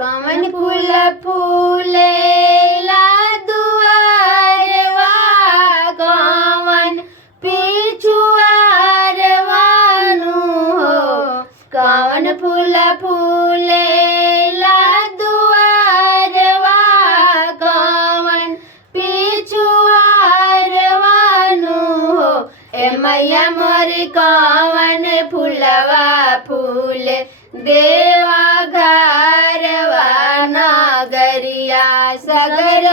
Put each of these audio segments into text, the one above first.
कवन फूल फूलेला दुआरवा कवन पिछुआरवानु हो कवन फूल फूलेला दुआरवा कवन पिछुआरवानु हो ए मैया मोर कवन फूलवा फूले देवा घरवा नगरिया सगर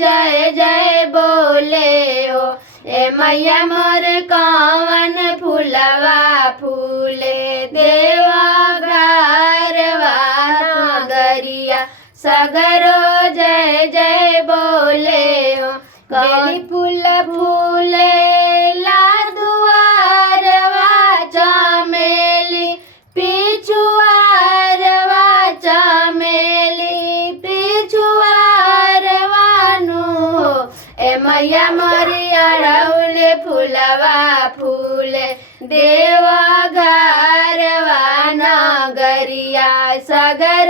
जय जय बोले हो ए मैया मोर कवन फूलवा फूले देवा घरवा नगरिया सगर जय जय बोले हो बेली फूल फूले ला दुआरवा चमेली पिछुआरवा चमेली पिछुआरवानु हो ए मैया मोरी अड़ौल फूलवा फूले देवा घरवा नगरिया सगर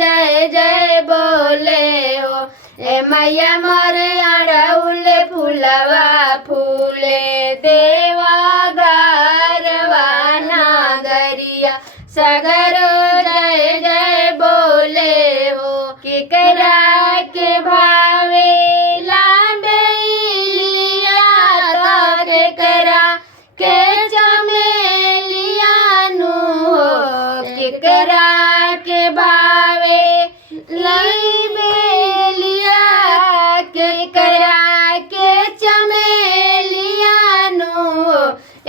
जय जय बोले हो ए मैया मोर अड़ौल फूलवा फूले देवा घरवा नगरिया सगर जय जय बोले हो केकरा के भावे लाबेलिया तो केकरा के चमेलियानु हो केकरा के भावे लाबेलिया केकरा के चमेलियानु हो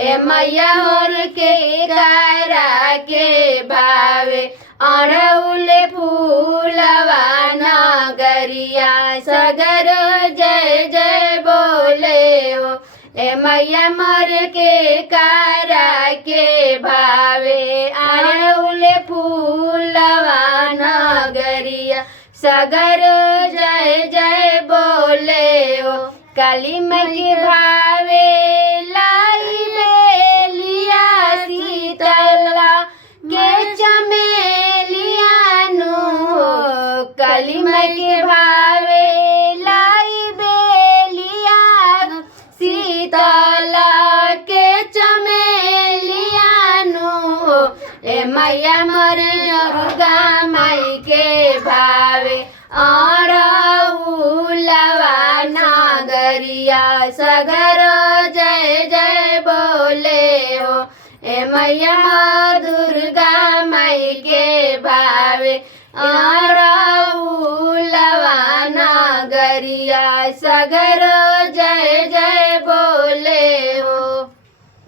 ए मैया और के करा के भावे अड़ौल फूलवा नगरिया सगर जय जय बोले हो ए मैया मोर के करा के भावे अड़ौल फूलवा नगरिया सगर जय जय बोले हो काली माई के भावे लाई बेलिया शीतला के चमेलियानु हो काली माई के भावे लाई बेलिया शीतला के चमेलियानु हो ए मैया मोर दुर्गा माई के भावे अड़ौलवा नगरिया सगर जय जय बोले हो ए मैया दुर्गा माई के भावे अड़ौलवा नगरिया सगर